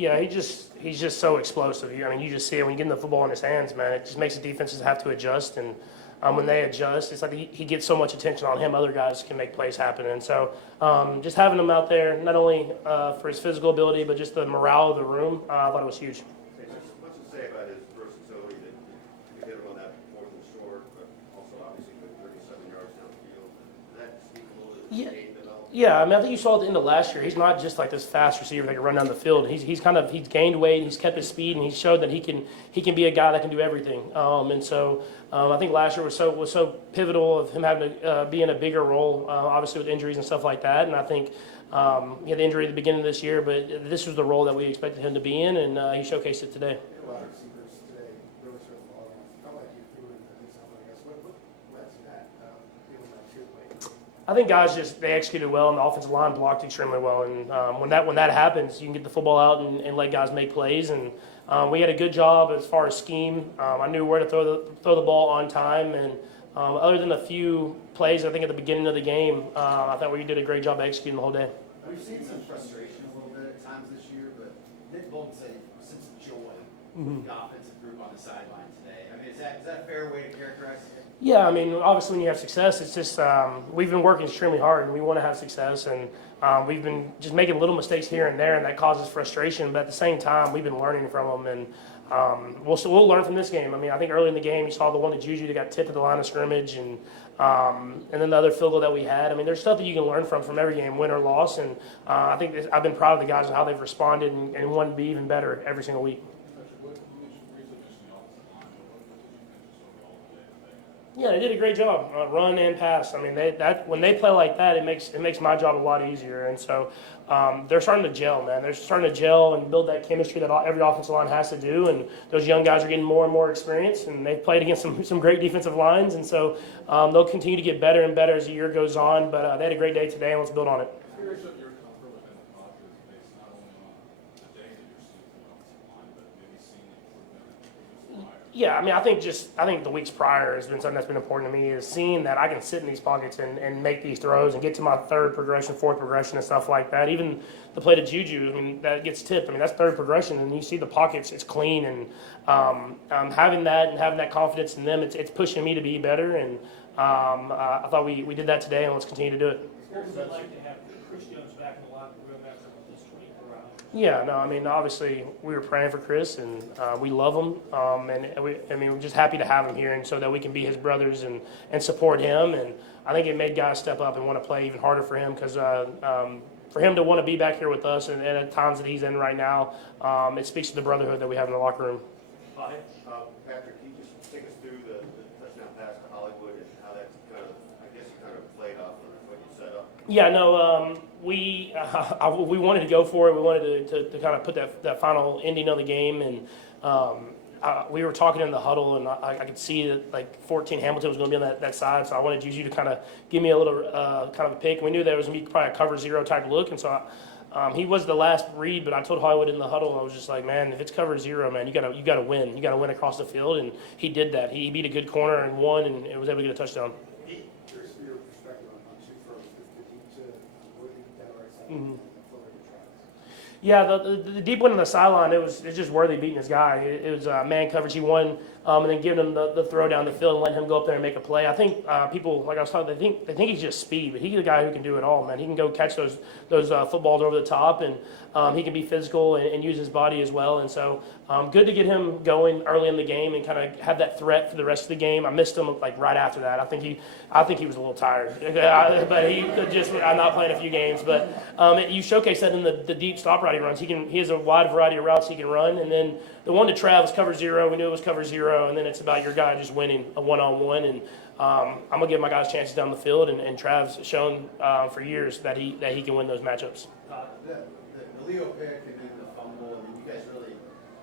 Yeah, he's just so explosive. I mean, you just see it when you get the football in his hands, man. It just makes the defenses have to adjust, and when they adjust, it's like he gets so much attention on him. Other guys can make plays happen, and so just having him out there, not only for his physical ability, but just the morale of the room, I thought it was huge. What's to say about his versatility that you hit him on that fourth and short, but also obviously with 37 yards downfield? Does that speak a little bit to the game development? Yeah, I mean, I think you saw at the end of last year, he's not just like this fast receiver that can run down the field. He's gained weight, he's kept his speed, and he's showed that he can be a guy that can do everything. And so I think last year was so pivotal of him having to be in a bigger role, obviously with injuries and stuff like that. And I think he had the injury at the beginning of this year, but this was the role that we expected him to be in, and he showcased it today. A lot of receivers today really sort of fall on. Felt like you threw in at least something, I guess. What led to that? Feeling like good weight. I think guys they executed well, and the offensive line blocked extremely well. And when that happens, you can get the football out and let guys make plays. And we had a good job as far as scheme. I knew where to throw the ball on time. And other than a few plays, I think at the beginning of the game, I thought we did a great job executing the whole day. We've seen some frustration a little bit at times this year, but Nick Bolton said a sense of joy with the offensive group on the sideline today. I mean, is that a fair way to characterize it? Yeah, I mean, obviously when you have success, it's just we've been working extremely hard, and we want to have success, and we've been just making little mistakes here and there, and that causes frustration. But at the same time, we've been learning from them, and we'll learn from this game. I mean, I think early in the game, you saw the one to Juju that got tipped at the line of scrimmage, and then the other field goal that we had. I mean, there's stuff that you can learn from every game, win or loss, and I think I've been proud of the guys and how they've responded and wanted to be even better every single week. Yeah, they did a great job, run and pass. I mean, when they play like that, it makes my job a lot easier. And so they're starting to gel, man. They're starting to gel and build that chemistry that every offensive line has to do. And those young guys are getting more and more experience, and they've played against some great defensive lines. And so they'll continue to get better and better as the year goes on. But they had a great day today, and let's build on it. Curious what your comfort within the pocket is based not only on the day that you're seeing the offensive line, but maybe seeing the improvement. Yeah, I mean, I think the weeks prior has been something that's been important to me, is seeing that I can sit in these pockets and make these throws and get to my third progression, fourth progression, and stuff like that. Even the play to Juju, I mean, that gets tipped. I mean, that's third progression, and you see the pockets, it's clean, and having that confidence in them, it's pushing me to be better. And I thought we did that today, and let's continue to do it. What would it like to have Chris Jones back in the locker room after this 24 hours? Yeah, no, I mean, obviously we were praying for Chris, and we love him, and we're just happy to have him here, and so that we can be his brothers and support him. And I think it made guys step up and want to play even harder for him, because for him to want to be back here with us and at times that he's in right now, it speaks to the brotherhood that we have in the locker room. Patrick, can you just take us through the touchdown pass to Hollywood and how that kind of played off of what you set up? Yeah, no, we wanted to go for it. We wanted to kind of put that final ending of the game, and we were talking in the huddle, and I could see that like 14 Hamilton was going to be on that side, so I wanted Juju to kind of give me a little kind of a pick. We knew that it was going to be probably a cover zero type look, and so he was the last read, but I told Hollywood in the huddle, I was just like, man, if it's cover zero, man, you gotta win. You gotta win across the field, and he did that. He beat a good corner and won, and was able to get a touchdown. Curious for your perspective on two throws, the deep to Woody down the right side, Mhm. and Fuller to Travis. Yeah, the deep one on the sideline, it's just Worthy beating his guy. It was man coverage. He won, and then giving him the throw down the field and letting him go up there and make a play. I think people, like I was talking, they think he's just speed, but he's the guy who can do it all, man. He can go catch those footballs over the top, and he can be physical and use his body as well. And so good to get him going early in the game and kind of have that threat for the rest of the game. I missed him like right after that. I think he was a little tired, but he just I'm not playing a few games. But you showcase that in the deep stop route he runs. He has a wide variety of routes he can run, and then the one to Trav was cover zero. We knew it was cover zero, and then it's about your guy just winning a one-on-one. And I'm gonna give my guys chances down the field, and Trav's shown for years that he can win those matchups. The Leo pick and then the fumble, and you guys really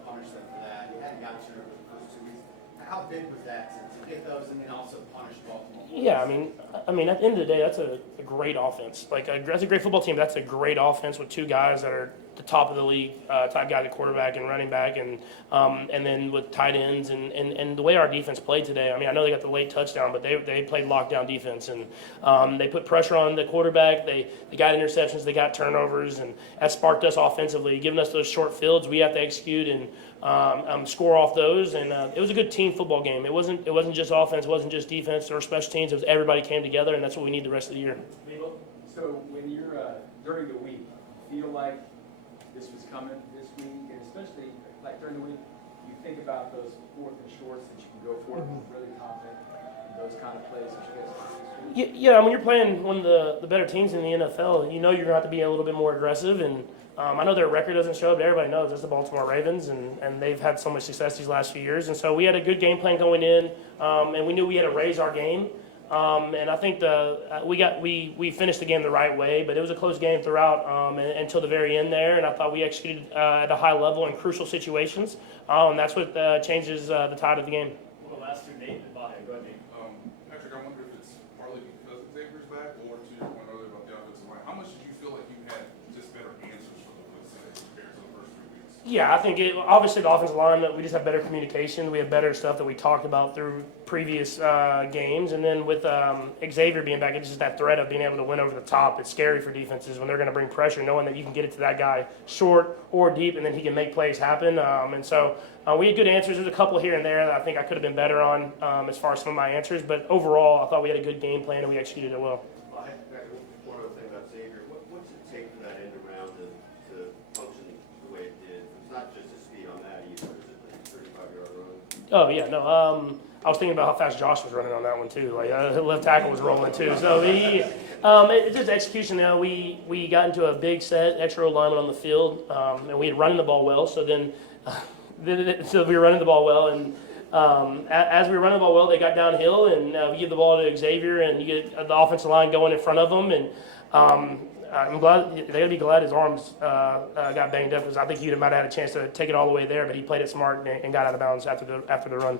punished them for that. You hadn't gotten to it for the first 2 weeks. How big was that to get those and then also punish Baltimore. Yeah, I mean, at the end of the day, that's a great offense. Like, that's a great football team. That's a great offense with two guys that are the top of the league, top guy, the quarterback and running back, and then with tight ends and the way our defense played today. I mean, I know they got the late touchdown, but they played lockdown defense, and they put pressure on the quarterback. They got interceptions, they got turnovers, and that sparked us offensively, giving us those short fields we have to execute and score off those. And it was a good team football game. It wasn't just offense, it wasn't just defense or special teams. It was everybody came together, and that's what we need the rest of the year. So when you're during the week, feel like this was coming this week, and especially like during the week, you think about those fourth and shorts that you can go for, really confident in those kind of plays that you guys do. Yeah, when you're playing one of the better teams in the NFL, you know you're going to have to be a little bit more aggressive. And I know their record doesn't show, but everybody knows it's the Baltimore Ravens, and they've had so much success these last few years. And so we had a good game plan going in, and we knew we had to raise our game. And I think we finished the game the right way, but it was a close game throughout until the very end there. And I thought we executed at a high level in crucial situations. And that's what changes the tide of the game. Well, last year, Nathan, go ahead, Nate. Patrick, I wonder if it's partly because Xavier's back, or to your point earlier about the offensive line. How much did you feel like you had just better answers for the blitz compared to the first 3 weeks? Yeah, I think obviously the offensive line, we just have better communication. We have better stuff that we talked about through previous games. And then with Xavier being back, it's just that threat of being able to win over the top. It's scary for defenses when they're going to bring pressure, knowing that you can get it to that guy short or deep, and then he can make plays happen. And so we had good answers. There's a couple here and there that I think I could have been better on as far as some of my answers. But overall, I thought we had a good game plan and we executed it well. One other thing about Xavier, what's it take for that end around to function the way it did? It's not just the speed on that either, is it the 35-yard run? Oh, yeah, no. I was thinking about how fast Josh was running on that one, too. Like, left tackle was rolling, too. So, it's just execution. We got into a big set, extra alignment on the field, and we had running the ball well. So then we were running the ball well, and as we were running the ball well, they got downhill, and we give the ball to Xavier, and you get the offensive line going in front of them. And I'm glad they got to be glad his arms got banged up, because I think he might have had a chance to take it all the way there, but he played it smart and got out of bounds after the run.